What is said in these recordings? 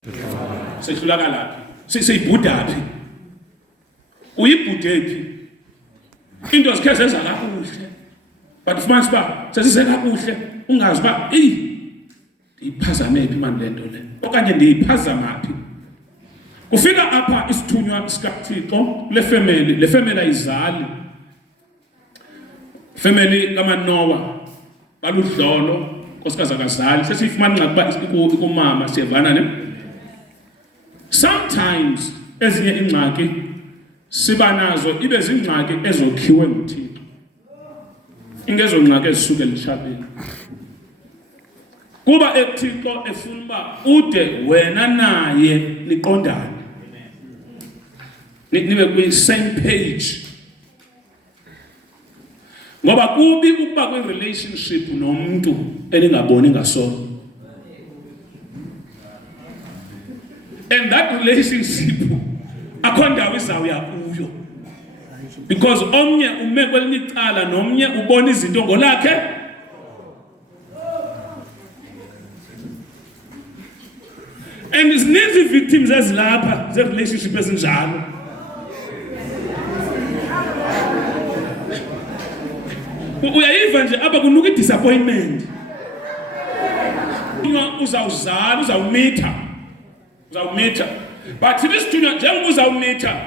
Sehlulakala phi siyibhuda phi uyibhude phi into zikhe zenza kakuhle but ufumanise ba sesize kakuhle ungazi ba iphazame phi manje lento le okanye ndiyiphazama phi kufika apha isithunywa sikaThixo le family ayizali family kaManoa baludlolo nkosikazi akazali sesifumana ingxaki kumama siyevana ne sometimes ezinye ingxaki siba nazo ibe zingxaki ezokhiwe nguThixo ingezo ngxaki ezisuke lishabeni kuba eThixo efuna ba ude wena naye niqondane nibe kwi same page ngoba kubi ukuba kwi relationship nomuntu eningaboni ngaso and that relationship akhondawo izawuya kuyo because omnye ume kwelinye icala nomnye ubona izinto ngolakhe and isininzi victims ezilapha ze relationship ezinjalo uyayiva nje apha kunuka i-disappointment uzawumitha but isithunywa njengoba uzawumitha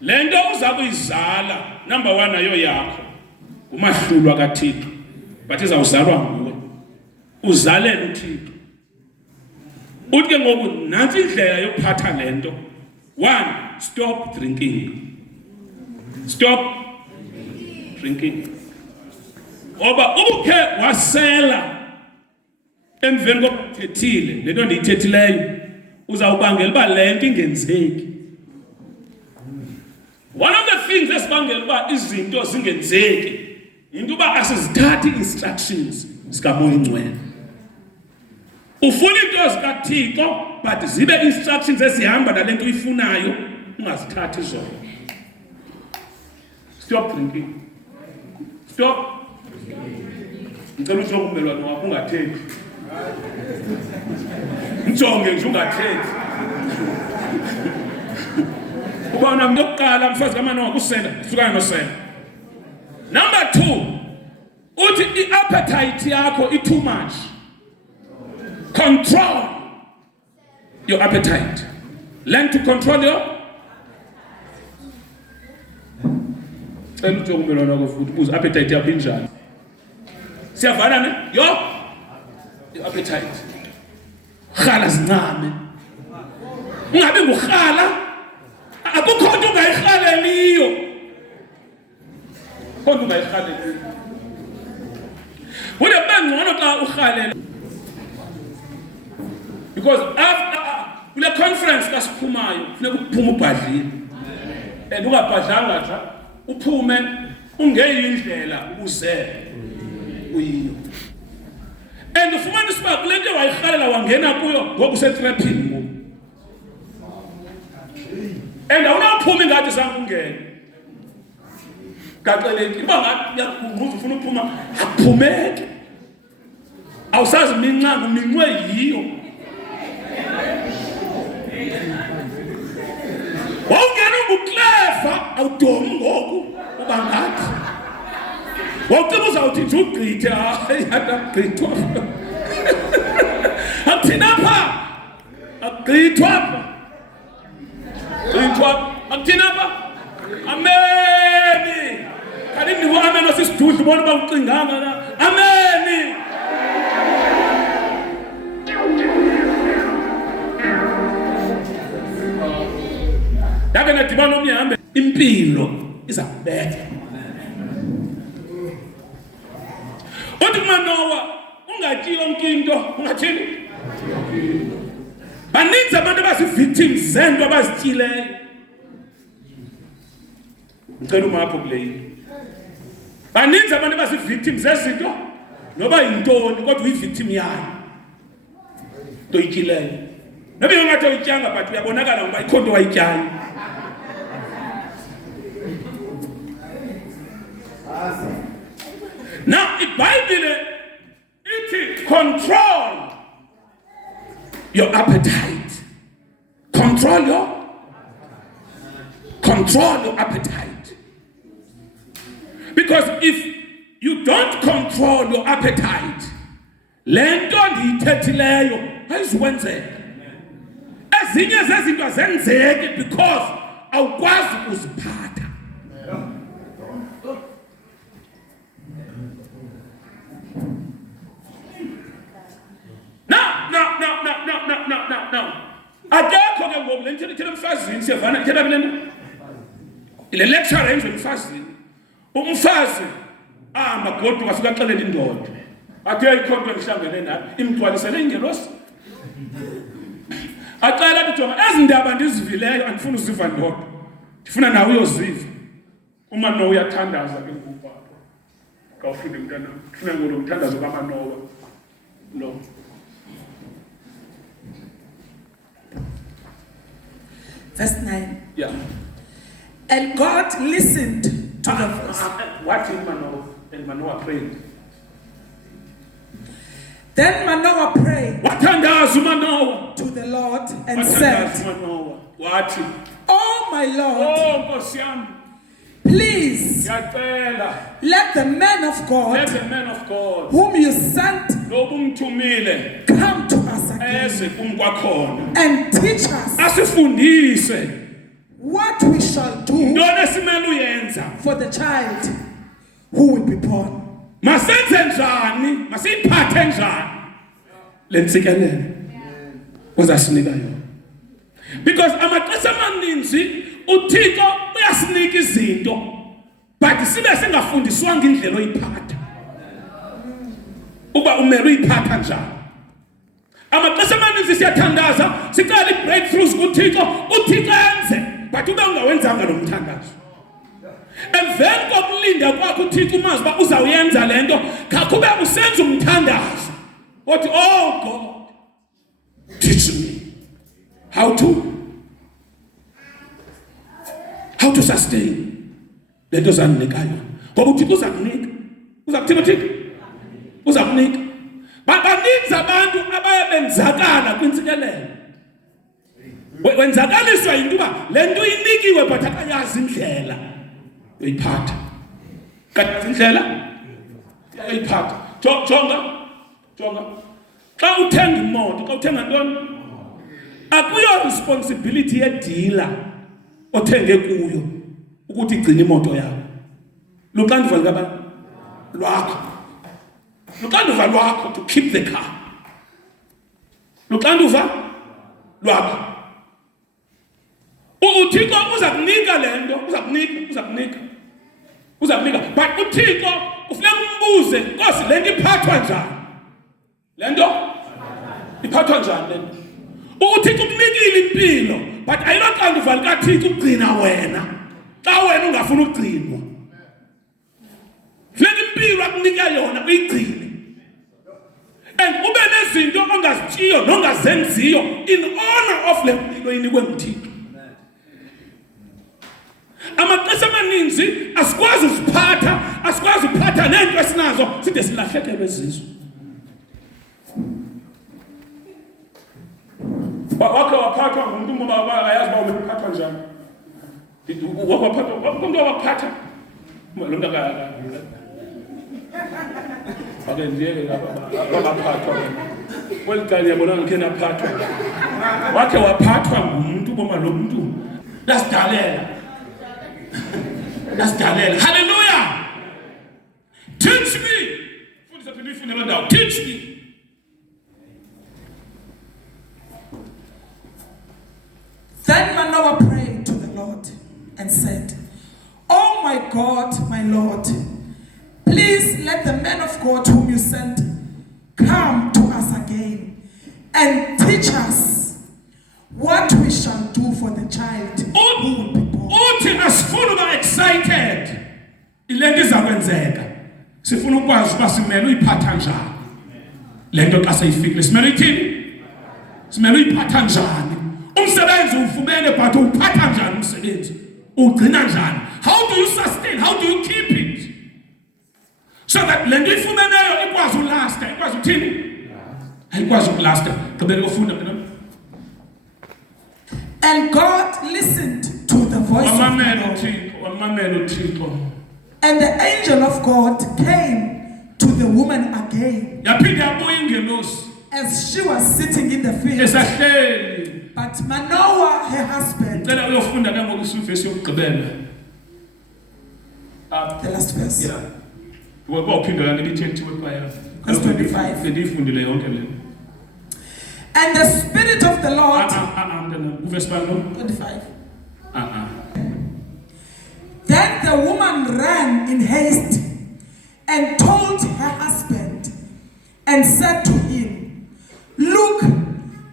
le nto uza kuyizala number 1 nayo yakho umahlulwa kaThixo but izawuzalwa nguwe uzalele uThixo uthi ke ngoku nansi indlela yokuphatha le nto 1 stop drinking oba ubukhe wasela emveni kokuthethile le nto ndiyithethileyo uzawubangela uba le nto ingenzeki one of the things esibangela uba izinto zingenzeki into uba asizithathi instructions zikaMoya Ingcwele ufuna into zikaThixo but zibe instructions ezihamba nale nto uyifunayo ungazithathi zona stop drinking ngicela ujonge ummelwane wakho ungathethi mjonge nje ungathethi ubona umuntu oqala mfazi kaManoa kusela sukana nosela number 2 uthi i-appetite yakho too much control your appetite learn to control your cela ujonge ummelwane wakho futhi ubuze appetite yakho injani siyavana ne your appetite khala zincane ungabe ngukhala akukho nto ungayikhaleliyo kodwa ungayikhaleliyo wena bangcono xa ukhalela because after kule conference kasiphumayo funeka uphume ubhadlile and ungabhadlanga nje uphume ungeyindlela uze uyiyo and ufumanisa uba kule nto wayirhalela wangena kuyo ngoku usetraphini ngoku and awunaphuma ingathi sangungena gaceleki uba ngathi yakungquza ufuna uphuma akuphumeki awusazi minqanga uminqwe yiyo wawungena unguklefa awudomi ngoku uba ngathi wawucela uzawuthi nje ugqithe hayi atagqithwa akuthina pha agqithwa pha akuthina pha ameni kanti ndiwo amen osisidudla ubona uba ucinganga na ameni ndake nadibana omnye hambe impilo iza kubetha uthi kuManoa ungatyi yonke into ungathini baninzi abantu abazii-victims zento abazityileyo ngicela umapho kule into baninzi abantu abazii-victims zezinto noba yintoni kodwa uyi-victim yayo nto oyityileyo noba yongathi oyityanga but uyabonakala ngoba ikho nto wayityayo now iBhayibhile ithi control your appetite control your appetite. Because if you don't control your appetite, lento ndiyithethileyo ayizukwenzeka. Ezinye zezinto azenzeki because awukwazi ukuziphatha. No. Akekho ke ngoku le nto emfazini siyavana ithetha lento. Ile lecture yenziwe emfazini. Umfazi ahamba goduka afika axelela indoda. Athe ikhonto engihlangene nayo imgcwalisele ingelosi. Acela ukuthi Jonga ezindaba ndizivileyo andifuni uziva ndodwa. Ndifuna nawe uyoziva. Uma no uyathandaza ke ngubaba. Kawufike mntana. Ufuna ngolo mthandazo kaManowa. Lo. Verse 9. Yeah. And God listened to the voice. What did Manoah? And Manoah prayed. Then Manoah prayed Wathandaza Manoah to the Lord and said, Manoah, wathi, Oh my Lord, Nkosi yami, please ngiyacela, let the man of let God the man of God whom you sent lo umthumile come to us again eze kumkwakhona and teach us asifundise what we shall do ntoni esimele uyenza for the child who will be born. masenze njani masiyiphathe njani le ntsikelelo uzasinika yona. Because amaxesha amaninzi uThixo uyasinika izinto but sibe singafundiswanga indlela oyiphatha uba umele uyiphatha njani. Amaxesha amaninzi siyathandaza sicela i-breakthroughs kuThixo uThixo enze but ube ungawenzanga lo mthandazo. Emveni kokulinda kwakho uThixo umazi uba uzawuyenza lento kakube usenza umthandazo othi oh God teach me how to sustain lento zandinika yona ngoba uThixo uzakunika uzakunika baninzi abantu abayebenzakala kwintsikelelo wenzakaliswa yinto uba lento inikiwe but akayazi indlela uyiphatha kanti indlela uyiphatha. Jonga xa uthenga imoto xa uthenga ntoni akuyo responsibility yedealer othenge kuyo ukuthi igcine imoto yakho. Luxanduva likabani lwakho, luxanduva lwakho to keep the car, luxanduva lwakho. uThixo uzakunika lento uzakunika but uThixo ufuneka umbuze Nkosi lento iphathwa njani lento iphathwa njani lento. uThixo ukunikile impilo but ayiloxanduva likaThixo ukugcina wena xa wena ungafuni ukugcinwa. Funeka impilo akunika yona uyigcine and ube nezinto ongazitshiyo nongazenziyo in honor of le mpilo inikwe nguThixo. Amaxesha amaninzi asikwazi uziphatha asikwazi uphatha nento esinazo side silahlekelwe zizwe. Wakhe waphathwa ngumuntu ngoba akayazi uba umephathwa njani. Umuntu waphatha lo muntu ake ndiyeke ngaphathwa kweliqala yabona ngikhe naphathwa wakhe waphathwa ngumuntu ngoba lo muntu lasidalela. Hallelujah. Teach me. Teach me. Then Manoah prayed to the Lord and said, Oh my God, my Lord, please let the man of God whom you sent come to us again and teach us what we shall do for the child who will be born. Uthi asifuna uba excited ilento izakwenzeka, sifuna ukwazi uba simele uyiphatha njani lento xa seyifikile. Simele uyithini? Simele uyiphatha njani umsebenzi ufumene but uphatha njani umsebenzi ugcina njani. How do you sustain, how do you keep it so that lento ifumeneyo ikwazi ulasta, ikwazi uthini, ayikwazi ukulasta. Gqibela ufunda mina. And God listened to the voice of the Lord. And the angel of God came to the woman again as she was sitting in the field. But Manoah, her husband, the last verse, verse 25. And the Spirit of the Lord, 25. Then the woman ran in haste and told her husband and said to him, "Look,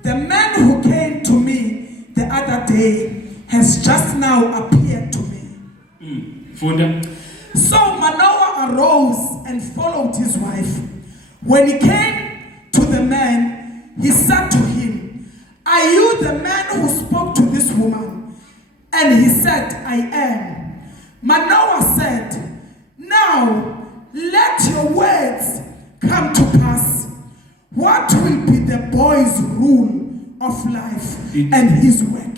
the man who came to me the other day has just now appeared to me." So Manoah arose and followed his wife. When he came to the man, he said to him, "Are you the man who spoke to this woman?" And he said, "I am." Manoah said, "Now let your words come to pass. What will be the boy's rule of life and his work?"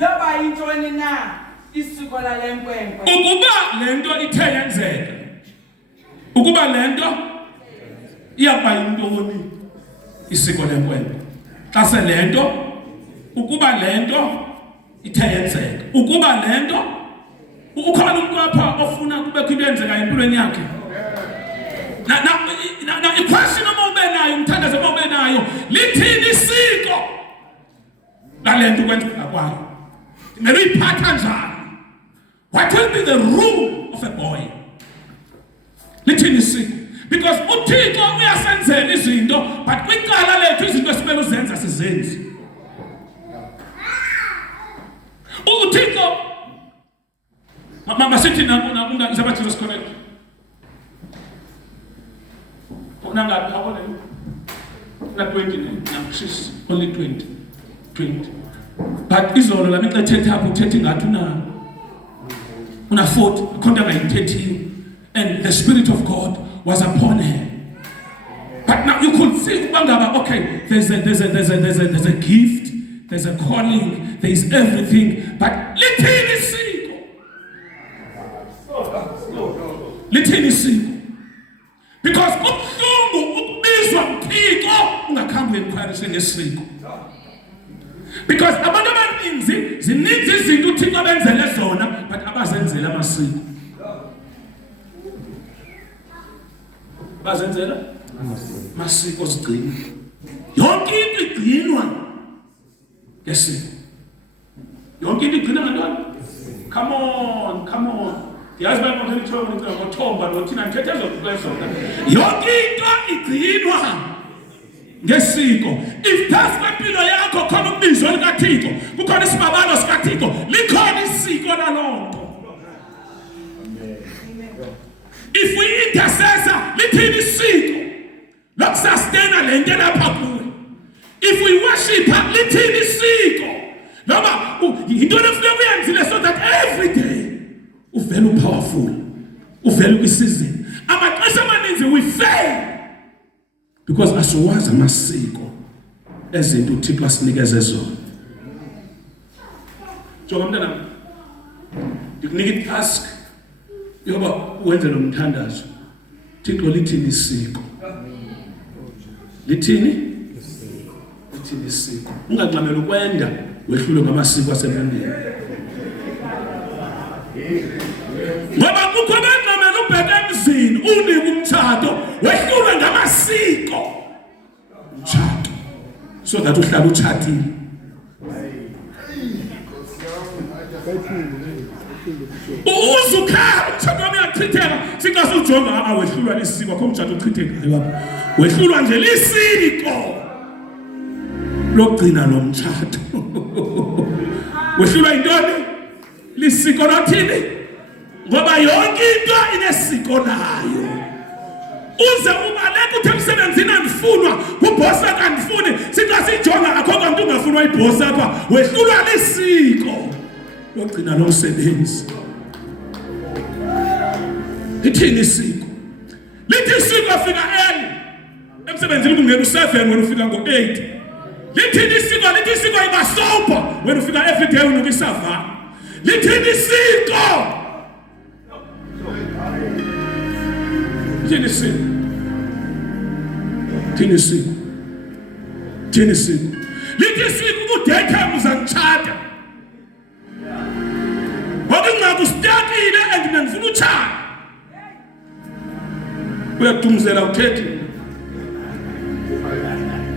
Loba intoni na isiko lalenkwenkwe. Ukuba lento ithe yenzeka. Ukuba lento iyaba intoni isiko lenkwenkwe. Xa se lento ukuba lento ithe yenzeka. Ukuba lento ukhona umuntu apha ofuna kube into yenzeka empilweni yakhe. Na iquestion obe nayo umthandazo obe nayo lithini isiko lalento kwenzeka kwayo. What will be the rule of a boy? Listen, because uThixo uyasenzela izinto, but kwicala lethu izinto esimele uzenza sizenzi. uThixo masithi nakuna izaba Jesus connect. Unangapi abone? Na 20 na only 20. But izolo la mixethetha apho uthethe ngathi una 40 akhonta ngayi-13 and the Spirit of God was upon her. But now you could see okay, there's a gift, there's a calling, there's everything, but lithini isiko because kubuhlungu ukubizwa uThixo ungakhambi encourage ngesiko. Because abantu abaninzi zininzi izinto uThixo abenzele zona but abazenzela amasiko. Bazenzela amasiko sigcina. Yonke into igcinwa ngesiko. Yonke into igcinwa ngantoni? Come on. Yazi bayibona ukuthi ngothomba nothina ngithethe zokuqezona. Yonke into igcinwa ngesiko. If that's kwempilo yakho khona ukubizwa likaThixo, kukhona isibabalo sikaThixo, likhona isiko lalonto. If we intercessor, lithini isiko lokusustain lento lapha kuwe. If we worship, lithini isiko. Noma into lefuneka uyenzile so that every day uvela powerful, uvela kwisizini. Amaxesha amaninzi we fail because asiwazi amasiko ezinto uThixo asinikeze zona. Njengoba mntana ndikunika itask yoba uwenze lo mthandazo. Thixo lithini isiko? Lithini isiko? Ungaqamela ukwenda wehlule ngamasiko asemndeni. Ngoba kukho abaqamela ubheka emzini unika umtshado wehlule ngamasiko. Umtshado so that uhlala utshatile. Uzukhala umtshado wami uyachitheka sikaze ujonga awehlulwa isiko akho umtshado uchitheka lapha. Wehlulwa nje lisiko lokugcina lo mtshado. Wehlulwa intoni? Lisiko lathini? Ngoba yonke into inesiko layo. Uze ubaleka uthi emsebenzini andifunwa, kubosa kandifuni, ufuna wayibhosa apha wehlulwa lisiko logcina lo msebenzi. Lithini isiko? Lithi isiko afika early emsebenzini kungena u7 wena ufika ngo8. Lithini isiko? Lithi isiko iba sober wena ufika every day unokisava. Lithini isiko? Lithini isiko? Lithini isiko? Lithini isiko? Lithi isiko ukudetha uzanchata. Wakungakustakile and ngifuna uchata. Uyadumzela ukhethi.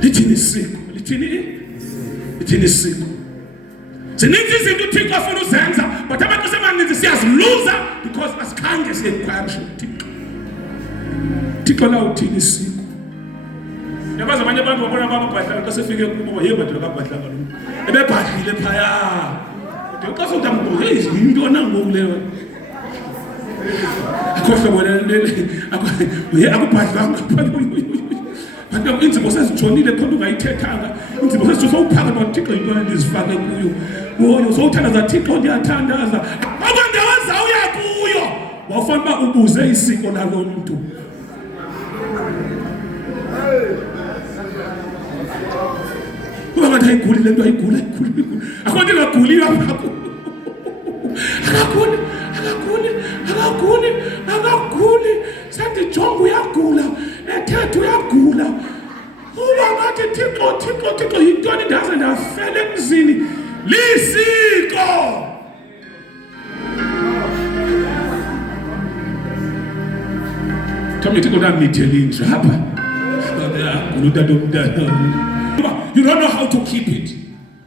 Lithini isiko? Lithini isiko? Zininzi izinto uThixo afuna uzenza but abantu semaninzi siyaziluza because asikhange siyekwamisha uThixo. Thixo la uthini isiko? Yabaza abanye abantu babona bababhadla xa sefike kubo yebadla kabhadla lo. Ebebhadlile phaya. Xa sokuthi hey into nangoku leyo. Akhohle wena akubhadlanga Bantu inzimo sezijolile khona ungayithethanga. Inzimo sezizowuphaka noThixo into endizifake kuyo. Woyo sowuthandaza Thixo ndiyathandaza. Akwendawenza uya kuyo. Wawufanele ubuze isiko lalo muntu. Kuba ngathi ayiguli lento ayigula. Akhona ingaguli lapha. Akaguli. Sathi jongo uyagula, ethethe uyagula. Uba ngathi Thixo yintoni ndaze ndafela emzini. Lisiko. Tommy Thixo namitheli njaba. You don't know how to keep it.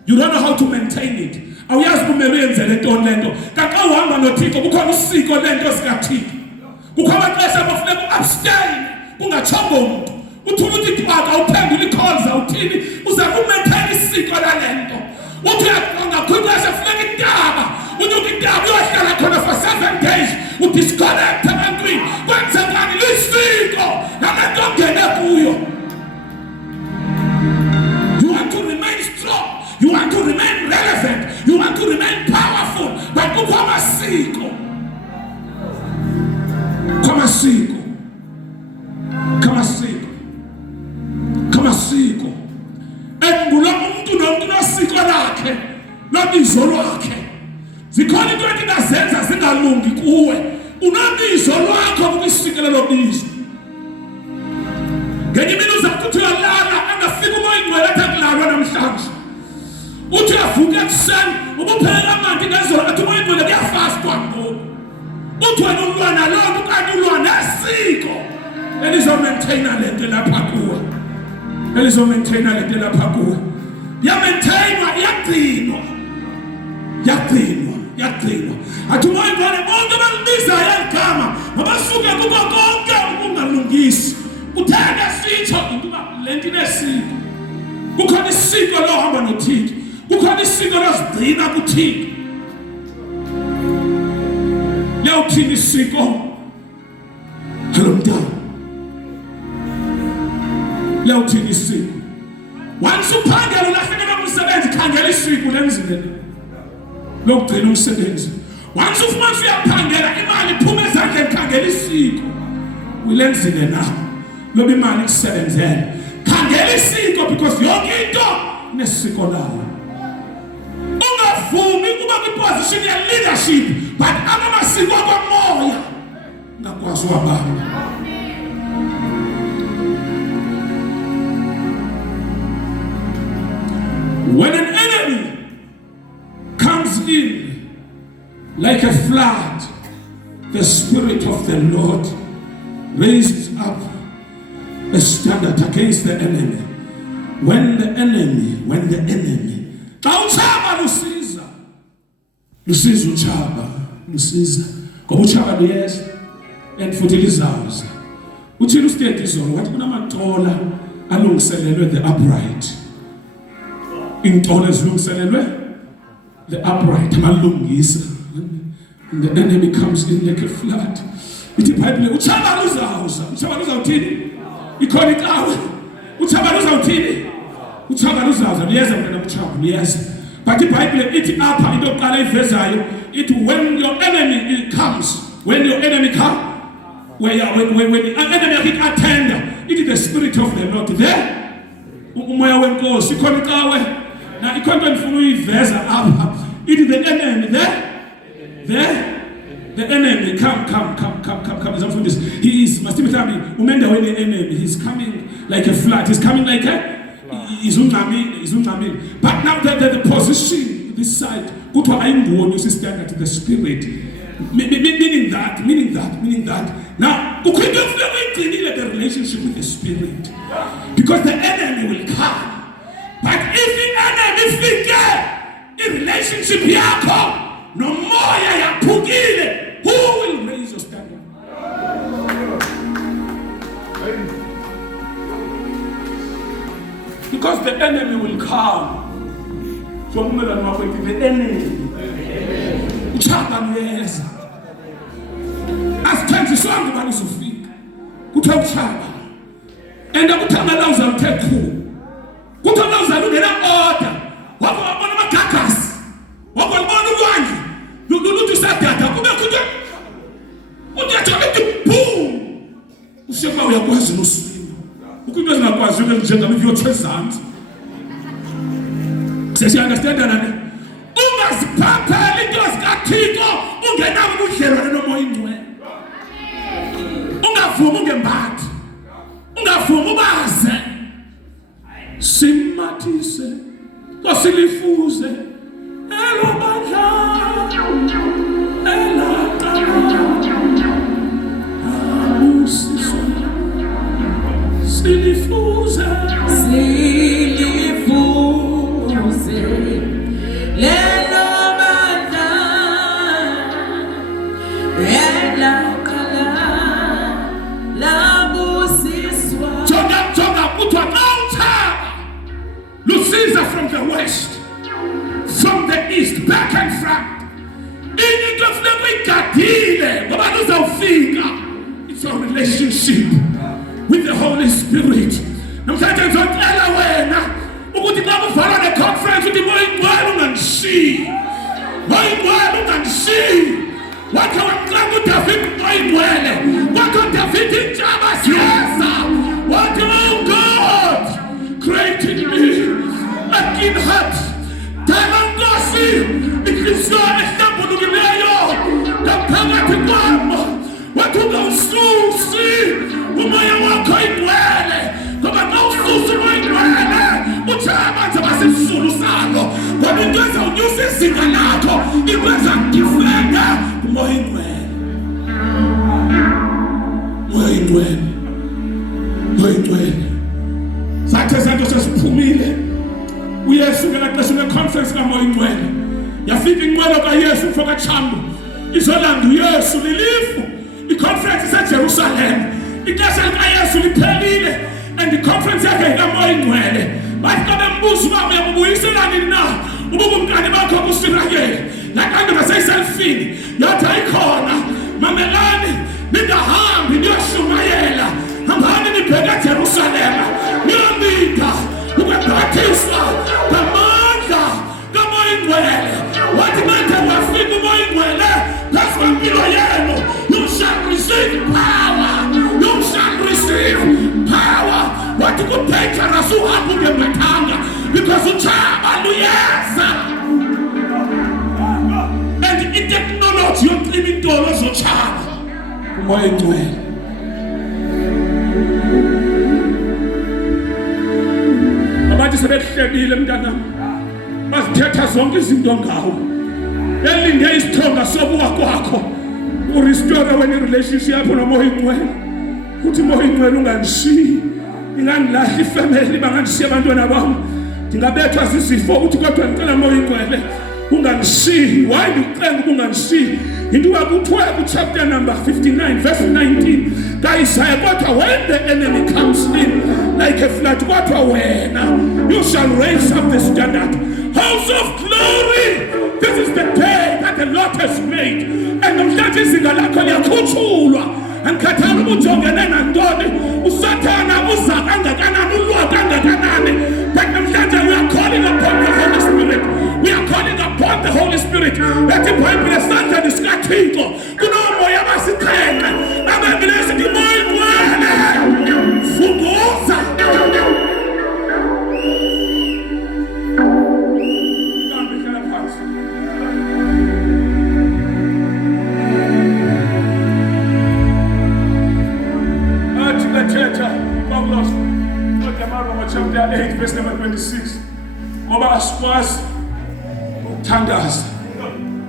You don't know how to maintain it. Awuyazi kumele yenze lento. Kaka uhamba noThixo kukhona usiko lento sikaThixo. Kukhona amaxesha abafuneka uabstain kungachongo umuntu. Uthula uthi phaka uphendula i-calls awuthini uze ku-maintain isiko lalento. Uthi ungakhulisa funeka intaba. Unyuka intaba uyohlala khona for 7 days. Udisconnect ebantwini. Kwenzekani lisiko lalento ongene kuyo. You want to remain strong. You want to remain relevant. You want to remain powerful. But kukho amasiko. Kamasiko. Engulo umuntu nomuntu nosiko lakhe. Nobizo lwakhe. Zikhona into endingazenza zingalungi kuwe. Unobizo lwakho kwisiko lobizo. Ngenye imini uzakuthi uyalala angafika umoya ingcwele ekulalwa namhlanje. Uthi uyavuka ekuseni ubuphelela amanti ngezolo athi umoya ingcwele kuyafastwa ngoku. Uthi wena umntwana lonke kanti ulwa nesiko elizomaintaina lento lapha kuwe. Yamaintainwa yagcinwa. Athi umoya ingcwele bonke balibizayo igama mabasuke kuko konke ukungalungisi. Uthanda sitho ukuba lento inesiko. Kukhona isiko lohamba noThixo. Kukhona isiko losigcina kuThixo. Liyawuthini isiko? Hello mntana. Liyawuthini isiko? Once uphangela ulahlekelwa umsebenzi khangela isiko lenzile. Lokugcina umsebenzi. Once ufuna uyaphangela imali iphuma ezandleni khangela isiko. Ulenzile na. Lobe imali kusebenzela. Khangela isiko because yonke into nesiko layo. Ungavumi kuba kwiposition ya leadership but amasiko kwamoya ngakwazi wababa. When an enemy comes in like a flood, the Spirit of the Lord raises up a standard against the enemy. When the enemy, uchaba lusiza, ngoba uchaba luyeza and futhi lizawuza. Uthini uState izolo wathi kunamatola alungiselelwe the upright. Intola ezilungiselelwe the upright amalungisa. And the enemy comes in like a flood. Ithi iBhayibheli uchaba luzawuza. Uchaba luzawuthini? Ikhona ikawe. Uchaba luzawuthini? Uthaba luzaza liyeza mntana uthaba liyeza. But iBhayibheli ithi apha into yokuqala ivezayo ithi when your enemy comes, when your enemy comes, when the enemy attender, it is the spirit of the Lord there. Umoya wenkosi ikhona iqawe na ikhona endifuna uyiveza apha. It is the enemy there. The enemy come. He is masimithambi umenda wene enemy. He's coming like a flood. He's coming like a izunqamile. But now the position this side kuthiwa ayingoni usistandard the spirit. Meaning that. Now, the relationship with the spirit. Because the enemy will come. But if the enemy figure in relationship yakho, no moya yaphukile, who will raise your standard? Because the enemy will come. So the enemy. Yes. Asithenjiswanga ubani uzofika kuthiwa uchaba and akuthangala uzamthekhu kuthiwa uzalungena order wabona amagagasi wabona ulwandle loluthi sadada kube kuthiwa uyathi boom usheba uyakwazi noswima ukunto ezingakwazi njengami kuyothwezansi sesiunderstand nani ungaziphaphela into zikaThixo ungenawo ubudlelwane nomoya ingcwele ungavuma ungembathi ungavuma ubaze simathise kosilifuze elobandla elaqala usiswa silifuze from the west, from the east, back and front. It's a relationship with the Holy Spirit. Namhlanje ngizotshela wena ukuthi xa uvala the conference uthi moyingcwele ungangishiyi. Moyingcwele ungangishiyi. Wathi wamxaka uDavid moyingcwele. Wathi uDavid intshaba siyeza. Wathi oh God, create in me a clean heart. Dala Nkosi inhliziyo ehlambulukileyo ngaphakathi kwami. Wathi ungawususi umoya wakho ingcwele. Ngoba xa ususa umoya ingcwele uthaba nje basisulu salo. Ngoba into ezawunyusa izinga lakho ikwenza kufeka umoya ingcwele. Moya ingcwele. Moya ingcwele. Sathe zanto sesiphumile. uYesu ngelaxesha leconference kamoya ingcwele yafika inqwelo kaYesu mfoka Chambu izolanda uYesu lilifu iconference eseJerusalem ixesha likaYesu liphelile and iconference yakhe kamoya ingcwele bathi bembuza uba uyabuyisela nini na ubuke umntana bakho kuSirayeli nakanti baseyiselfini yathi ayikhona mamelani ningahambi niyoshumayela hambani nibheke eJerusalem niyomita ukubhathisa ngamandla kamoya ingcwele wathi manje wafika umoya ingcwele phezu kwempilo yenu you shall receive power wathi kudangerous uhambe ungemathanga because utshaba luyeza and itechnology yokucima intolo zotshaba umoya ingcwele. Abantu sebehlebile mntanami bazithetha zonke izinto ngawo elinde isithonga sobuka kwakho urestore wena relationship yakho nomoya ingcwele uthi moya ingcwele ungangishiyi ingangilahla ifamily banganishiya abantwana bami ngingabethwa zizifo uthi kodwa ngicela moya ingcwele ungangishiyi why ngicela ungangishiyi into yakuthiwa chapter number 59 verse 19 kaIsaya kodwa when the enemy comes in like a flood kodwa wena you shall raise up the standard house of glory. This is the day that the Lord has made and namhlanje izinga lakho liyakhutshulwa angikhathali ubujongene nantoni usathana uza kangakanani ulwa kangakanani but namhlanje chapter 8 verse number 26. Ngoba asikwazi ukuthandaza.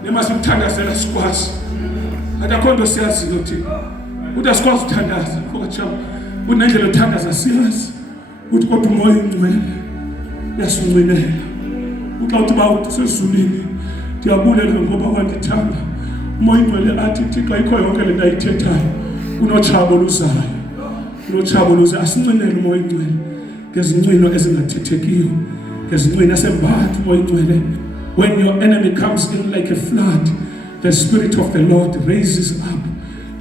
Nemasithandazela sikwazi. Ade akho nto siyaziyo thina. Uthi asikwazi ukuthandaza. Ngoba unendlela yokuthandaza siyazi. Uthi kodwa umoya ongcwele uyasincinela. Uxa uthi bawuthi sesizulwini ndiyabulela ngoba wandithanda. Umoya ongcwele athi Thixo ayikho yonke le nto ayithethayo. Unotshabo luzayo. Unotshabo luzayo. Asincinele umoya ongcwele ngezincino ezingathethekiyo. Ngezincino esembatha umoya ongcwele. When your enemy comes in like a flood, the Spirit of the Lord raises up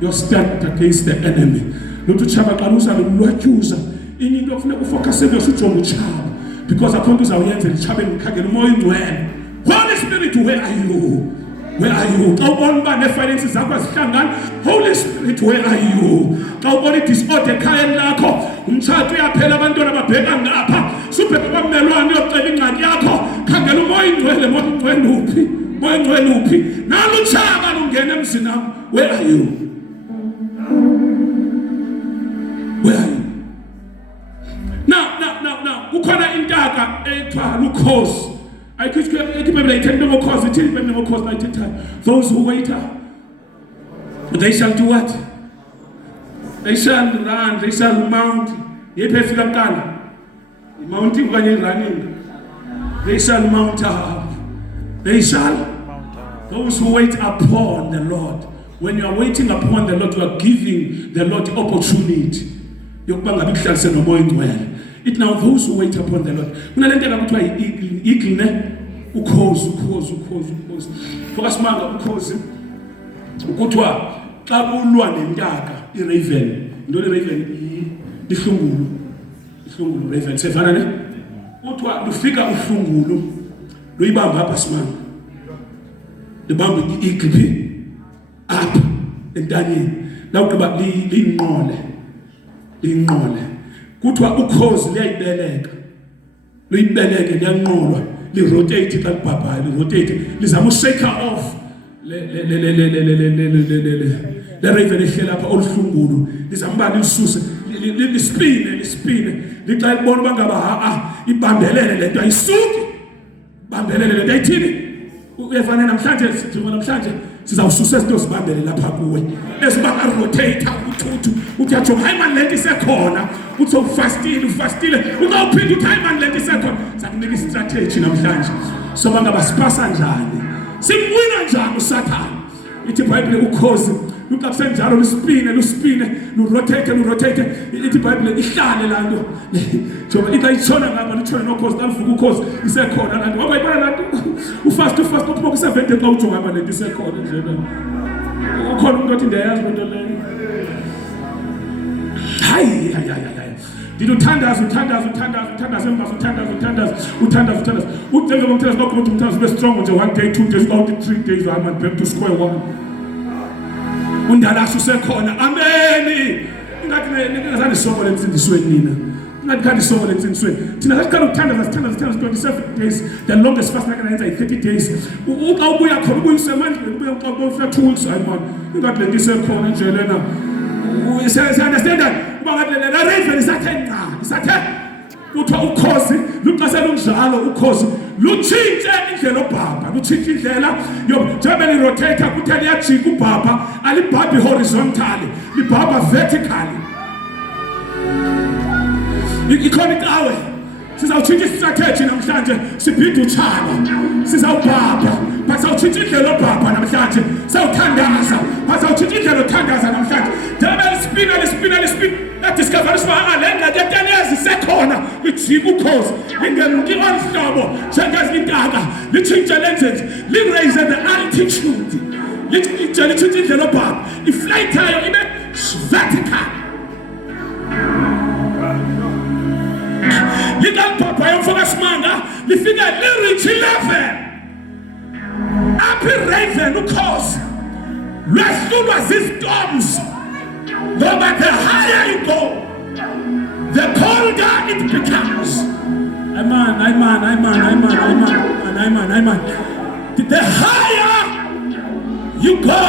your stand against the enemy. Lotu chaba kanusa lwatyuza inye into kufuneka ufocus ujonga uchaba because akho nto uzawuyenza lichabe likhangela umoya ongcwele. Holy Spirit, where are you? Where are you? Xa ubona uba nefinances zakho azihlangana, Holy Spirit, where are you? Xa ubona i-disorder ekhayeni lakho, umtshato uyaphela, abantwana babheka ngapha, subheka kwammelwane uyocela ingxaki yakho, khangela umoya ongcwele. Moya ongcwele uphi? Moya ongcwele uphi? Nalo utshaba lungena emzini wam. Where are you? Where are you? Now, kukhona intaka ethiwa lukhozi. Those who wait up, they shall do what? They shall run, they shall mount. Mounting running. They shall mount up. They shall. Those who wait upon the Lord. When you are waiting upon the Lord, you are giving the Lord the opportunity. It now those who wait upon the Lord. Unalendela kuthiwa eagle ne ukhozi. Focus manga ukhozi. Ukuthiwa xa ulwa nentaka iraven. Into le raven ihlungulu. Ihlungulu raven. Sevana ne? Kuthiwa lufika uhlungulu luyibamba apha simanga. Libamba eagle phi? Apha entanyeni. Lawukuba linqole. Kuthiwa ukhozi liyayibeleka. Luyibeleke liyanqolwa. Li-rotate xa libhabhayo. Li-rotate. Lizama ushake off. Le raven ehlela apha oluhlungulu. Lizama uba lilisuse. Lispine. Lixa libona uba ngaba ibambelele le nto ayisuki. Bambelele le nto ayithini? Uyefana namhlanje sizawususa izinto zibambele lapha kuwe. Ezibanga rotate uthuthu. Uthi hayi man le nto isekhona. Uthi ufastile. Uzawuphinda uthi hayi man le nto isekhona. Sakunika i-strategy namhlanje. So bangaba sipasa njani? Simwina njani uSathane? Ithi iBhayibhile ukhozi luxa kusenjalo luspine, lurotate. Ithi iBhayibhile ihlale la nto. Njengoba ithi ayitshona ngapha litshona nokhozi kaluvuka ukhozi isekhona la nto. Ngoba ibona la nto ufast uphuma ku-7 xa ujonga ngapha le nto isekhona nje. Ukhona umuntu othi ndiyayazi loo nto leyo. Hayi. Did uthandaza embazo uthandaza. Udenze ngomthandazo bakho ukuthi umthandazo ube strong nje 1 day 2 days out 3 days I'm back to square one. Undalahle usekhona. Amen. Ingathi ningazani sokole emsindisweni nina. Ingathi khandi sokole emsindisweni. Thina sasikhala ukuthandaza 27 days. The longest fast nakenza 30 days. Uxa ubuya khona ubuyise amandla ubuya uxa ufuna tools hayi man. Ingathi lento isekhona nje lena. Understand that? La raven isathe kuthiwa ukhozi luxesha lunjalo ukhozi lutshintshe indlela obhabha lutshintshe indlela njengoba lirotate kuthi liyajika ubhabha alibhabhi horizontally libhabha vertically. Ikhona iqawe sizawutshintsha i-strategy namhlanje siphinde utshaba sizawubhabha but sawutshintsha indlela obhabha namhlanje sawuthandaza but sawutshintsha indlela othandaza namhlanje njengoba lispina discover usiba le ngxaki etanezi sekhona lijika ukhozi lingenuki olhlobo njengezinye intaka litshintshe lenzenje li-raise the altitude litshintshe indlela obhabha iflight yayo ibe vertical. Likalibhabha yomfoka simanga lifike li-reach 11 apha i-raven ukhozi lwehlulwa zii-storms. But the higher you go, the colder it becomes. Amen. The higher you go,